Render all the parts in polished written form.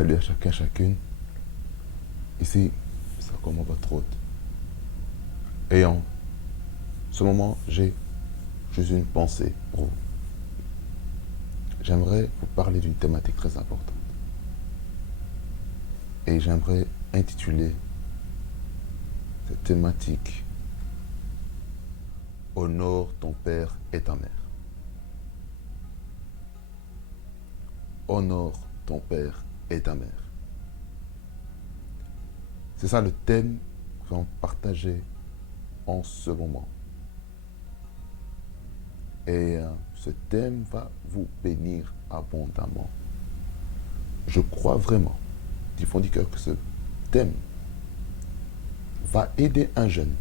Salut à chacun, chacune. Ici, ça commence votre hôte. Et en ce moment, j'ai juste une pensée pour vous. J'aimerais vous parler d'une thématique très importante. Et j'aimerais intituler cette thématique Honore ton père et ta mère. Honore ton père et ta mère. C'est ça le thème que l'on partageait en ce moment. Et ce thème va vous bénir abondamment. Je crois vraiment, du fond du cœur, que ce thème va aider un jeune,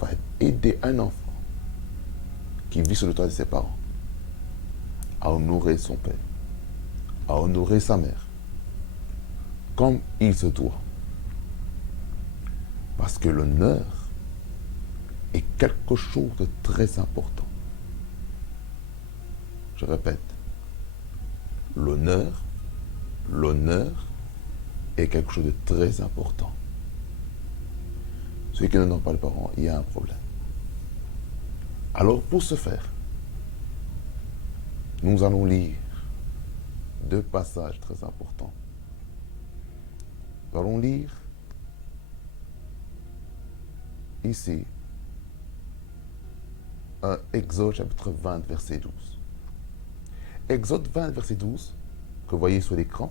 va aider un enfant qui vit sur le toit de ses parents à honorer son père, à honorer sa mère, comme il se doit. Parce que l'honneur est quelque chose de très important. Je répète, l'honneur est quelque chose de très important. Ceux qui n'honorent pas les parents, il y a un problème. Alors, pour ce faire, nous allons lire deux passages très importants. Nous allons lire ici Exode chapitre 20, verset 12. Exode 20, verset 12, que vous voyez sur l'écran,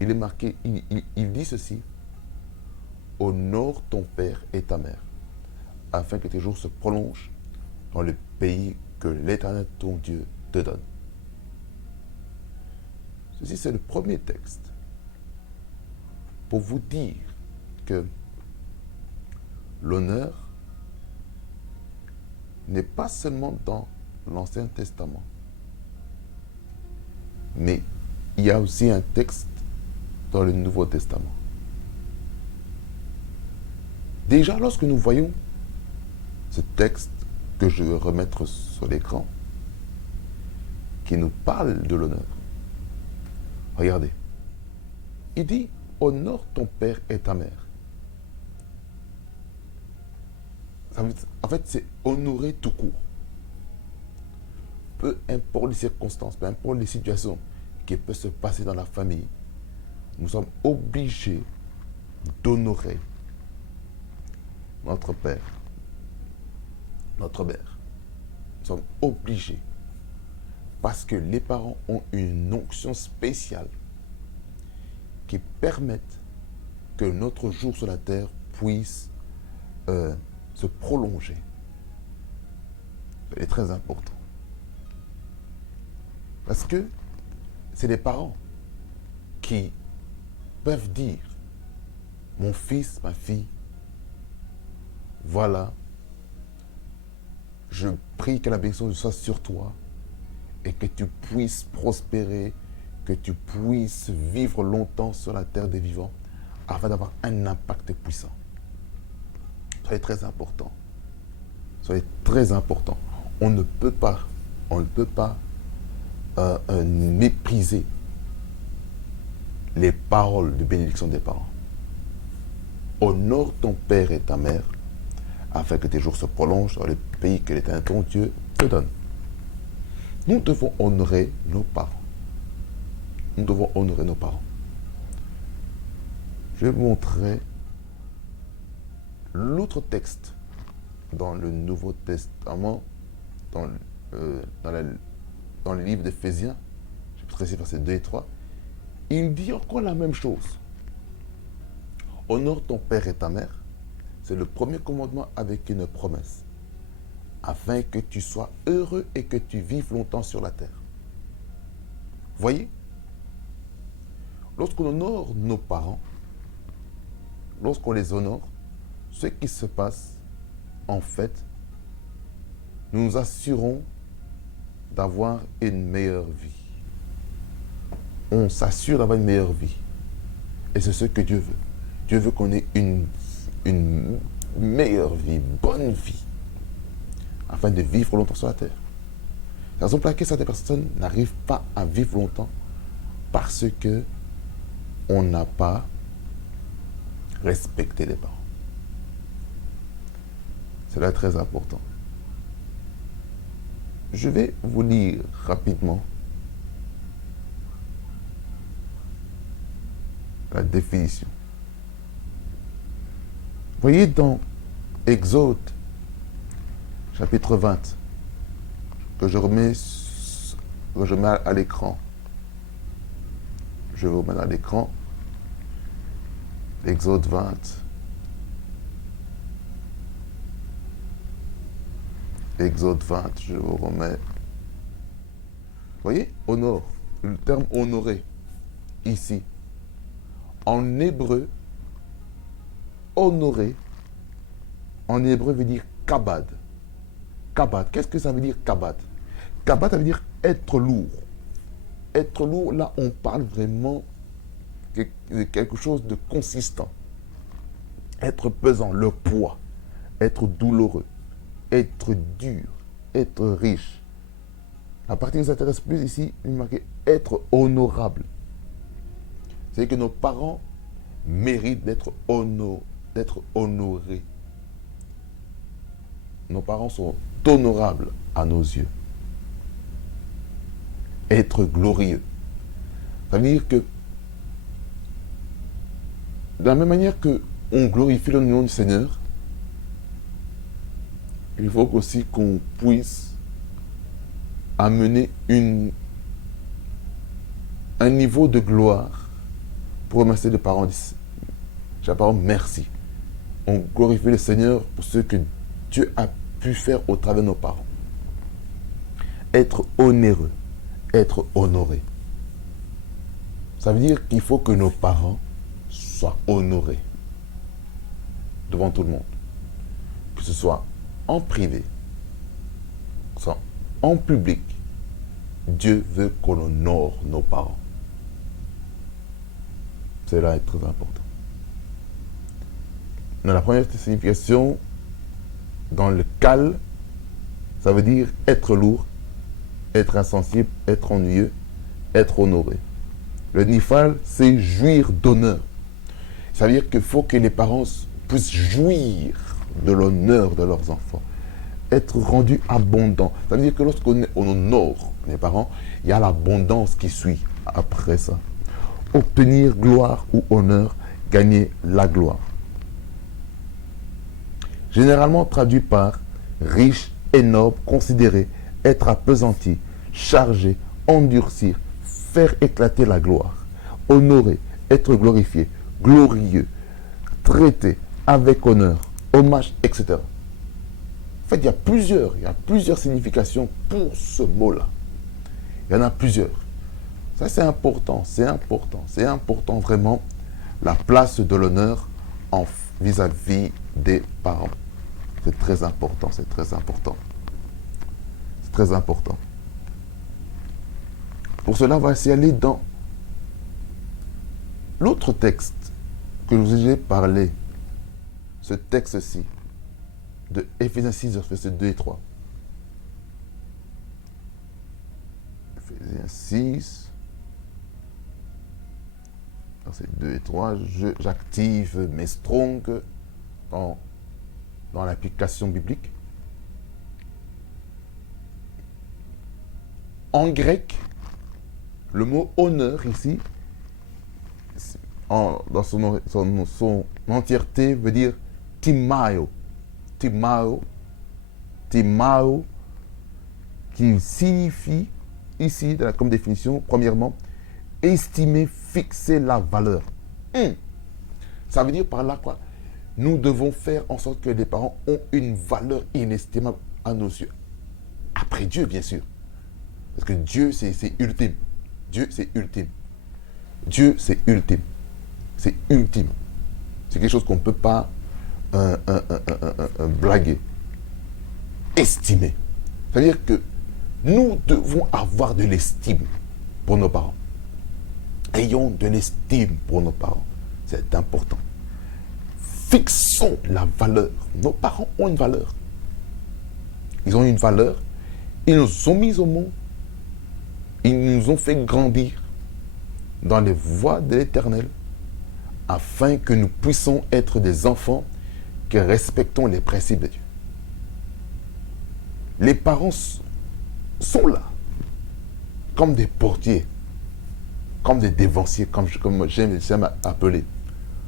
il est marqué, il dit ceci: honore ton père et ta mère, afin que tes jours se prolongent dans le pays que l'Éternel ton Dieu te donne. Ceci, c'est le premier texte pour vous dire que l'honneur n'est pas seulement dans l'Ancien Testament, mais il y a aussi un texte dans le Nouveau Testament. Déjà, lorsque nous voyons ce texte que je vais remettre sur l'écran, qui nous parle de l'honneur, regardez, il dit « honore ton père et ta mère ». En fait, c'est honorer tout court. Peu importe les circonstances, peu importe les situations qui peuvent se passer dans la famille, nous sommes obligés d'honorer notre père, notre mère. Nous sommes obligés. Parce que les parents ont une onction spéciale qui permettent que notre jour sur la terre puisse se prolonger. C'est très important. Parce que c'est les parents qui peuvent dire: mon fils, ma fille, voilà, je prie que la bénédiction soit sur toi et que tu puisses prospérer, que tu puisses vivre longtemps sur la terre des vivants afin d'avoir un impact puissant. Soyez très important. Soyez très important. On ne peut pas mépriser les paroles de bénédiction des parents. Honore ton père et ta mère afin que tes jours se prolongent dans le pays que l'Éternel ton Dieu te donne. Nous devons honorer nos parents. Nous devons honorer nos parents. Je vais vous montrer l'autre texte dans le Nouveau Testament, dans le livre d'Éphésiens, chapitre 6, versets 2 et 3. Il dit encore la même chose. Honore ton père et ta mère. C'est le premier commandement avec une promesse, afin que tu sois heureux et que tu vives longtemps sur la terre. Voyez, lorsqu'on honore nos parents, lorsqu'on les honore, ce qui se passe, en fait, nous nous assurons d'avoir une meilleure vie. On s'assure d'avoir une meilleure vie. Et c'est ce que Dieu veut. Dieu veut qu'on ait une meilleure vie, bonne vie, afin de vivre longtemps sur la terre. C'est la raison pour laquelle certaines personnes n'arrivent pas à vivre longtemps parce que on n'a pas respecté les parents. C'est là très important. Je vais vous lire rapidement la définition. Voyez dans Exode, chapitre 20, que je remets à l'écran. Je vais vous mettre à l'écran. Exode 20. Exode 20, je vous remets. Voyez, honore, le terme honorer, ici. En hébreu, honorer, en hébreu veut dire kabad. Kabad, qu'est-ce que ça veut dire kabad? Kabad, ça veut dire être lourd. Être lourd, là, on parle vraiment de quelque chose de consistant. Être pesant, le poids. Être douloureux. Être dur. Être riche. La partie qui nous intéresse plus ici, il est marqué être honorable. C'est que nos parents méritent d'être honorés. Nos parents sont honorables à nos yeux. Être glorieux. Ça veut dire que, de la même manière qu'on glorifie le nom du Seigneur, il faut aussi qu'on puisse amener un niveau de gloire pour remercier les parents. Chers parents, merci. On glorifie le Seigneur pour ce que Dieu a pu faire au travers de nos parents. Être onéreux, être honoré. Ça veut dire qu'il faut que nos parents soient honorés devant tout le monde. Que ce soit en privé, que ce soit en public. Dieu veut qu'on honore nos parents. Cela est très important. Dans la première signification, dans le kal, ça veut dire être lourd, être insensible, être ennuyeux, être honoré. Le nifal, c'est jouir d'honneur. Ça veut dire qu'il faut que les parents puissent jouir de l'honneur de leurs enfants. Être rendu abondant. Ça veut dire que lorsqu'on honore les parents, il y a l'abondance qui suit après ça. Obtenir gloire ou honneur, gagner la gloire. Généralement traduit par riche, énorme, considéré, être appesanti, chargé, endurcir, faire éclater la gloire, honorer, être glorifié, glorieux, traité avec honneur, hommage, etc. En fait, il y a plusieurs significations pour ce mot-là. Il y en a plusieurs. Ça, c'est important vraiment, la place de l'honneur vis-à-vis des parents. C'est très important. Pour cela, on va essayer d'aller dans l'autre texte que je vous ai parlé. Ce texte-ci, de Éphésiens 6, versets 2 et 3. Éphésiens 6, versets 2 et 3. J'active mes strongs dans l'application biblique. En grec, le mot honneur ici, dans son entièreté, veut dire timao. Timao, qui signifie ici, comme définition, premièrement, estimer, fixer la valeur. Ça veut dire par là quoi? Nous devons faire en sorte que les parents ont une valeur inestimable à nos yeux. Après Dieu, bien sûr. Parce que Dieu, c'est ultime. Dieu, c'est ultime. C'est ultime. C'est quelque chose qu'on ne peut pas blaguer. Estimer. C'est-à-dire que nous devons avoir de l'estime pour nos parents. Ayons de l'estime pour nos parents. C'est important. Fixons la valeur. Nos parents ont une valeur. Ils ont une valeur. Ils nous ont mis au monde. Ils nous ont fait grandir. dans les voies de l'Éternel, afin que nous puissions être des enfants qui respectons les principes de Dieu. Les parents sont là, comme des portiers, comme des dévanciers, comme j'aime appeler.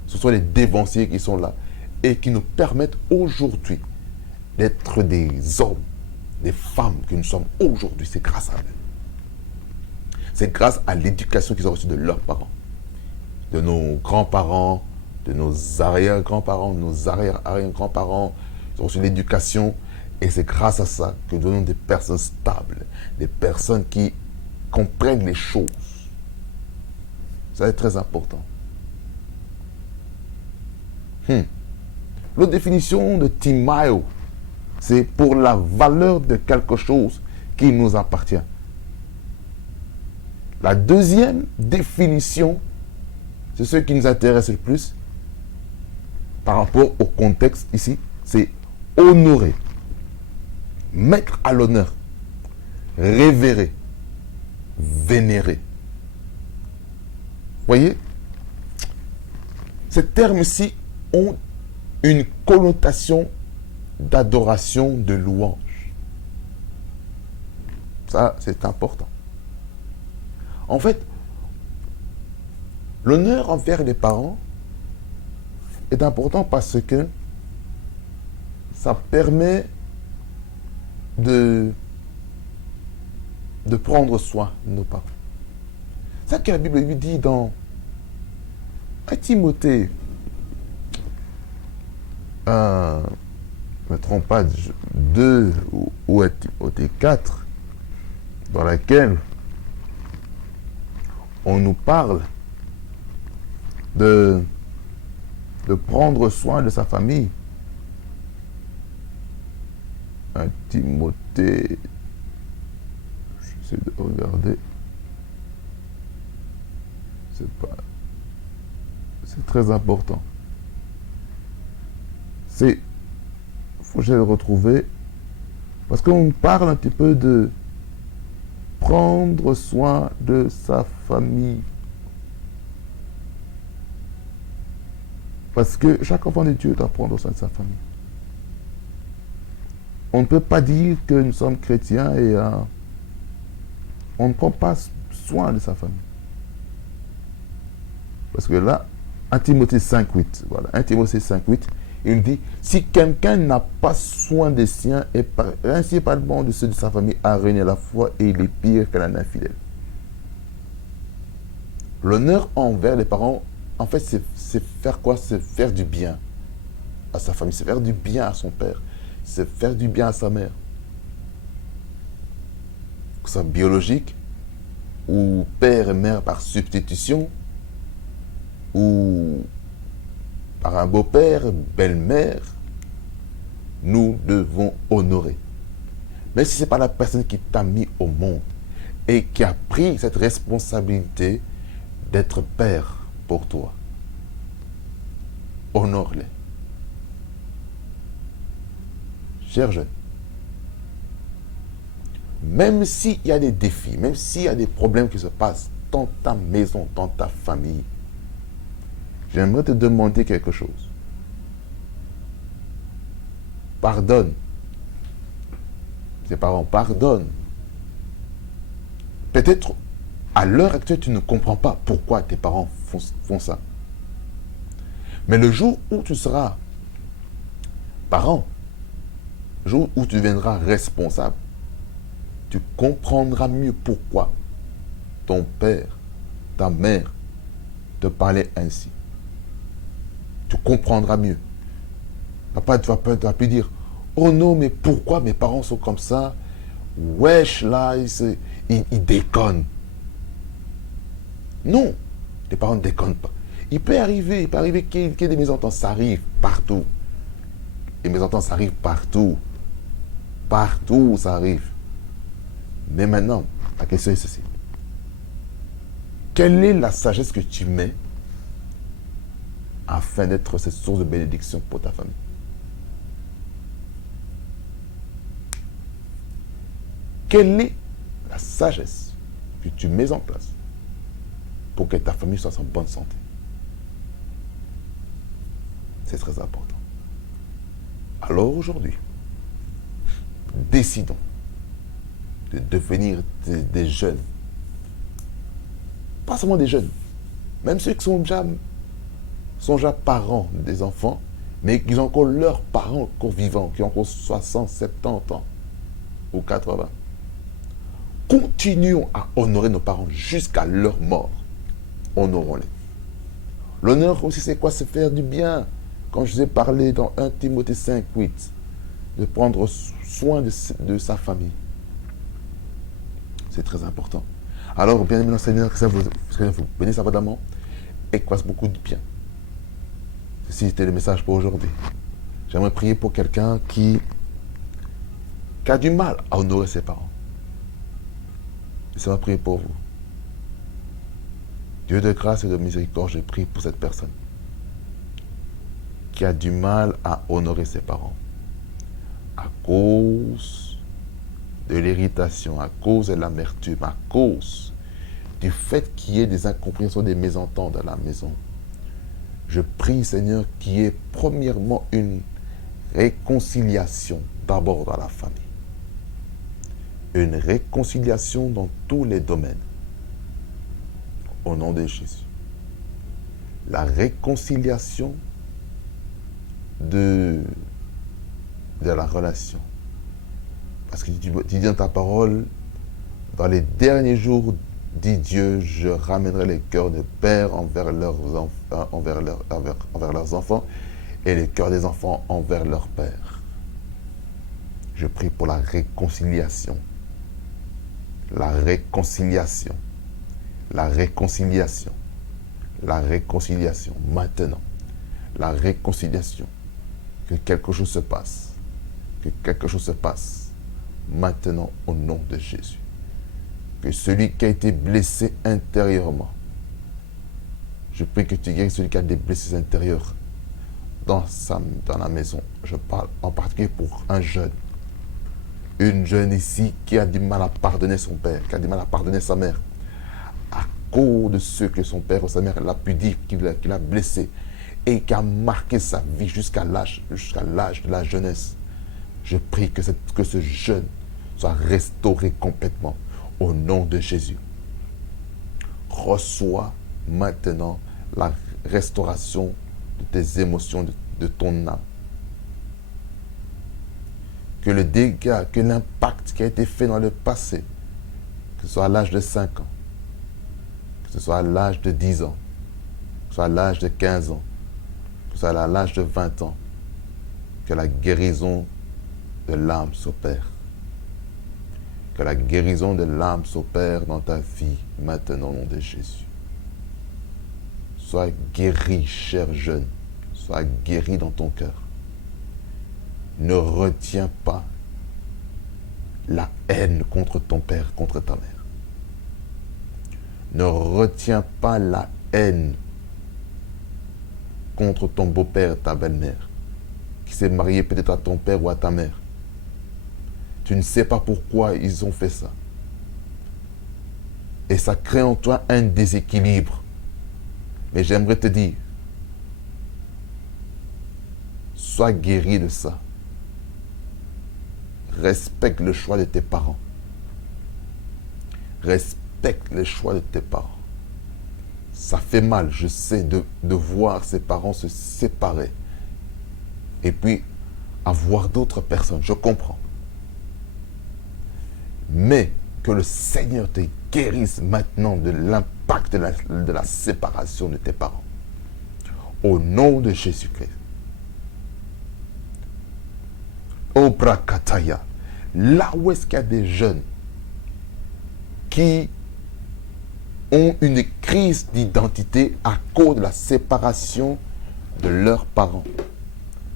Ce sont les dévanciers qui sont là et qui nous permettent aujourd'hui d'être des hommes, des femmes que nous sommes aujourd'hui. C'est grâce à eux. C'est grâce à l'éducation qu'ils ont reçue de leurs parents, de nos grands-parents, de nos arrière-grands-parents, de nos arrière-arrière-grands-parents. Ils ont reçu l'éducation et c'est grâce à ça que nous devenons des personnes stables, des personnes qui comprennent les choses. Ça est très important. L'autre définition de Timaeo, c'est pour la valeur de quelque chose qui nous appartient. La deuxième définition, c'est ce qui nous intéresse le plus par rapport au contexte ici, c'est honorer, mettre à l'honneur, révérer, vénérer. Voyez, ces termes-ci ont une connotation d'adoration, de louange. Ça, c'est important. En fait, l'honneur envers les parents est important parce que ça permet de prendre soin de nos parents. C'est ça que la Bible lui dit dans Timothée, je ne me trompe pas, 2 ou Timothée 4, dans laquelle on nous parle de prendre soin de sa famille. Un Timothée, j'essaie de regarder, c'est très important. Faut que je le retrouver, parce qu'on parle un petit peu de prendre soin de sa famille. Parce que chaque enfant de Dieu doit prendre soin de sa famille. On ne peut pas dire que nous sommes chrétiens et on ne prend pas soin de sa famille. Parce que là, 1 Timothée 5,8, voilà, 1 Timothée 5,8, il dit, si quelqu'un n'a pas soin des siens et principalement de ceux de sa famille, a renié la foi et il est pire qu'un infidèle. L'honneur envers les parents, en fait, c'est faire quoi? C'est faire du bien à sa famille, c'est faire du bien à son père, c'est faire du bien à sa mère. Que ce soit biologique, ou père et mère par substitution, ou par un beau-père, belle-mère, nous devons honorer. Même si ce n'est pas la personne qui t'a mis au monde et qui a pris cette responsabilité d'être père pour toi. Honore-les. Chers jeunes, même s'il y a des défis, même s'il y a des problèmes qui se passent dans ta maison, dans ta famille, j'aimerais te demander quelque chose. Pardonne. Tes parents, pardonne. Peut-être, à l'heure actuelle, tu ne comprends pas pourquoi tes parents font ça. Mais le jour où tu seras parent, le jour où tu deviendras responsable, tu comprendras mieux pourquoi ton père, ta mère te parlaient ainsi. Tu comprendras mieux. Papa, tu vas plus dire, oh non, mais pourquoi mes parents sont comme ça? Wesh, là, ils déconnent. Non, tes parents ne déconnent pas. Il peut arriver qu'il y ait des mésententes, ça arrive partout. Les mésententes, ça arrive partout. Partout, ça arrive. Mais maintenant, la question est ceci. Quelle est la sagesse que tu mets afin d'être cette source de bénédiction pour ta famille? Quelle est la sagesse que tu mets en place pour que ta famille soit en bonne santé. C'est très important. Alors aujourd'hui, décidons de devenir des jeunes. Pas seulement des jeunes, même ceux qui sont déjà parents des enfants, mais qui ont encore leurs parents encore vivants, qui ont encore 60, 70 ans ou 80. Continuons à honorer nos parents jusqu'à leur mort. Honorons-les. L'honneur aussi, c'est quoi? C'est faire du bien. Quand je vous ai parlé dans 1 Timothée 5, 8, de prendre soin de sa famille. C'est très important. Alors, bien aimé dans le Seigneur, que ça vous bénisse abondamment et qu'il fasse beaucoup de bien. Ceci était le message pour aujourd'hui. J'aimerais prier pour quelqu'un qui a du mal à honorer ses parents. Et ça va prier pour vous. Dieu de grâce et de miséricorde, je prie pour cette personne qui a du mal à honorer ses parents à cause de l'irritation, à cause de l'amertume, à cause du fait qu'il y ait des incompréhensions, des mésententes dans la maison. Je prie, Seigneur, qu'il y ait premièrement une réconciliation d'abord dans la famille. Une réconciliation dans tous les domaines. Au nom de Jésus. La réconciliation de la relation. Parce que tu dis dans ta parole, dans les derniers jours, dit Dieu, je ramènerai les cœurs des pères envers leurs enfants et les cœurs des enfants envers leurs pères. Je prie pour la réconciliation. La réconciliation. La réconciliation. La réconciliation. Maintenant. La réconciliation. Que quelque chose se passe. Que quelque chose se passe. Maintenant, au nom de Jésus. Que celui qui a été blessé intérieurement, je prie que tu guéris celui qui a des blessures intérieures dans la maison. Je parle en particulier pour un jeune. Une jeune ici qui a du mal à pardonner son père, qui a du mal à pardonner sa mère. À cause de ce que son père ou sa mère l'a pu dire, qu'il a blessé et qui a marqué sa vie jusqu'à l'âge de la jeunesse. Je prie que ce jeune soit restauré complètement au nom de Jésus. Reçois maintenant la restauration de tes émotions, de ton âme. Que le dégât, que l'impact qui a été fait dans le passé, que ce soit à l'âge de 5 ans, que ce soit à l'âge de 10 ans, que ce soit à l'âge de 15 ans, que ce soit à l'âge de 20 ans, que la guérison de l'âme s'opère. Que la guérison de l'âme s'opère dans ta vie maintenant au nom de Jésus. Sois guéri, cher jeune. Sois guéri dans ton cœur. Ne retiens pas la haine contre ton père, contre ta mère. Ne retiens pas la haine contre ton beau-père, ta belle-mère, qui s'est marié peut-être à ton père ou à ta mère. Tu ne sais pas pourquoi ils ont fait ça. Et ça crée en toi un déséquilibre. Mais j'aimerais te dire, sois guéri de ça. Respecte le choix de tes parents. Respecte le choix de tes parents. Ça fait mal, je sais, de voir ses parents se séparer. Et puis, avoir d'autres personnes, je comprends. Mais que le Seigneur te guérisse maintenant de l'impact de la séparation de tes parents. Au nom de Jésus-Christ. Au Brakataya, là où est-ce qu'il y a des jeunes qui ont une crise d'identité à cause de la séparation de leurs parents.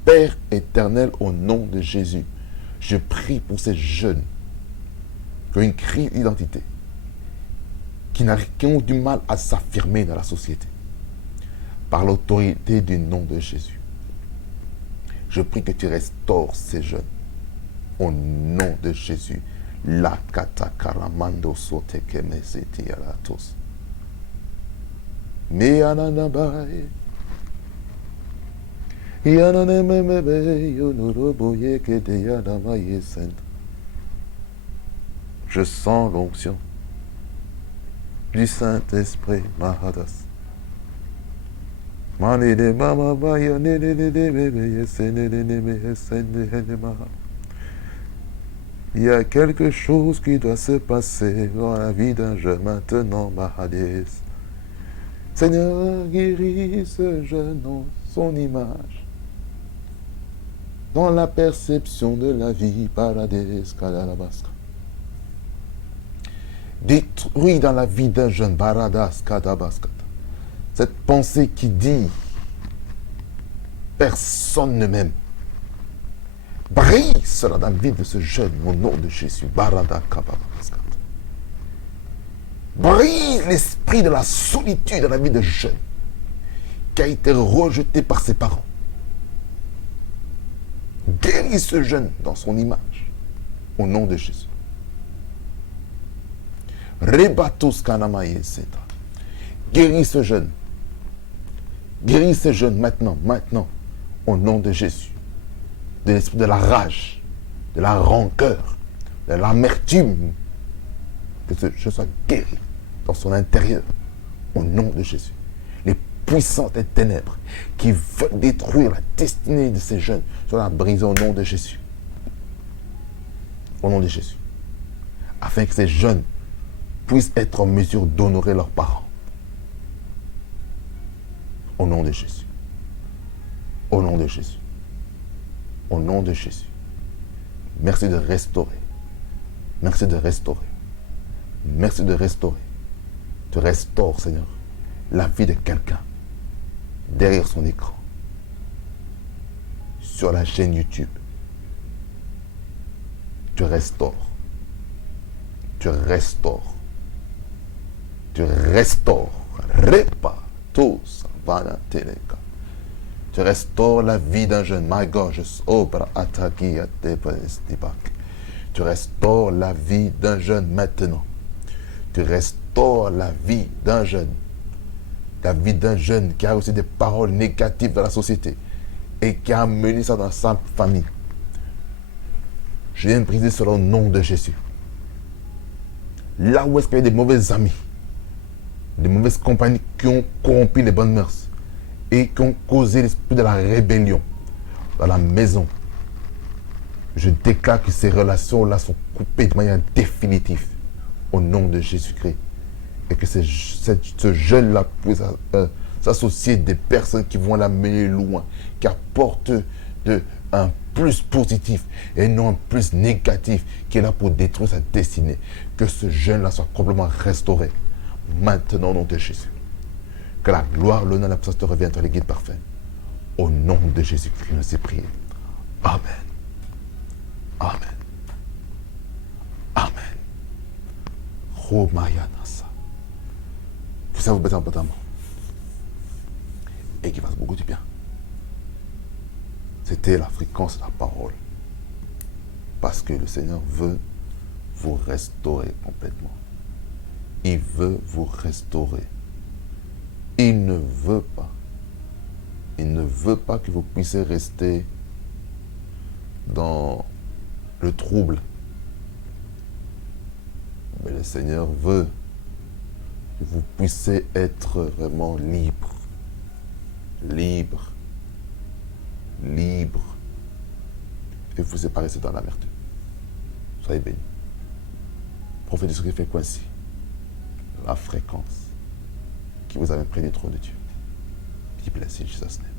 Père éternel, au nom de Jésus, je prie pour ces jeunes qui ont une crise d'identité, qui ont du mal à s'affirmer dans la société, par l'autorité du nom de Jésus. Je prie que tu restaures ces jeunes, au nom de Jésus. La kata karamando sote kemeseti alatos. Me ananabai. Yananemebe yonuroboye kedeyadamaye sent. Je sens l'onction du Saint-Esprit, Mahadas. Manede mama baya nede nede bebe yesene neme yesene henema. Il y a quelque chose qui doit se passer dans la vie d'un jeune maintenant, Mahades. Seigneur, guéris ce jeune en son image, dans la perception de la vie, Parades, Kadalabaska. Détruis dans la vie d'un jeune, Baradas, Kadabaska, cette pensée qui dit personne ne m'aime. Brille cela dans la vie de ce jeune, au nom de Jésus. Barada Kababaska. Brise l'esprit de la solitude dans la vie de jeune qui a été rejeté par ses parents. Guéris ce jeune dans son image, au nom de Jésus. Rebatos Kanamaye Seta. Guéris ce jeune. Guéris ce jeune maintenant, au nom de Jésus. De l'esprit de la rage, de la rancœur, de l'amertume. Que ce jeune soit guéri dans son intérieur, au nom de Jésus. Les puissantes ténèbres qui veulent détruire la destinée de ces jeunes soient brisées au nom de Jésus. Au nom de Jésus. Afin que ces jeunes puissent être en mesure d'honorer leurs parents. Au nom de Jésus. Au nom de Jésus. Au nom de Jésus. Merci de restaurer. Merci de restaurer. Merci de restaurer. Tu restaures, Seigneur, la vie de quelqu'un derrière son écran, sur la chaîne YouTube. Tu restaures. Tu restaures. Tu restaures. Repa, tous, vana, teleka. Tu restaures la vie d'un jeune. My God, je sobra ataki atepestibak. Tu restaures la vie d'un jeune maintenant. Tu restaures la vie d'un jeune. La vie d'un jeune qui a aussi des paroles négatives dans la société et qui a amené ça dans sa famille. Je viens de briser cela au nom de Jésus. Là où est-ce qu'il y a des mauvais amis, des mauvaises compagnies qui ont corrompu les bonnes mœurs et qui ont causé l'esprit de la rébellion dans la maison, je déclare que ces relations-là sont coupées de manière définitive au nom de Jésus-Christ. Et que ce jeune-là puisse s'associer des personnes qui vont l'amener loin, qui apportent un plus positif et non un plus négatif qui est là pour détruire sa destinée. Que ce jeune-là soit complètement restauré maintenant au nom de Jésus. Que la gloire, l'honneur, la puissance te reviennent dans les guides parfaits. Au nom de Jésus-Christ, nous ai prié. Amen. Amen. Amen. Romayanasa. Que ça vous baisse abondamment. Et qu'il fasse beaucoup du bien. C'était la fréquence de la parole. Parce que le Seigneur veut vous restaurer complètement. Il veut vous restaurer. Il ne veut pas que vous puissiez rester dans le trouble. Mais le Seigneur veut que vous puissiez être vraiment libre. Libre. Libre. Et vous séparez dans l'amertume. Soyez bénis. Prophétisez ce qui fait quoi ici? La fréquence qui vous a imprégné trop de Dieu. Qui blesse in Jesus' name.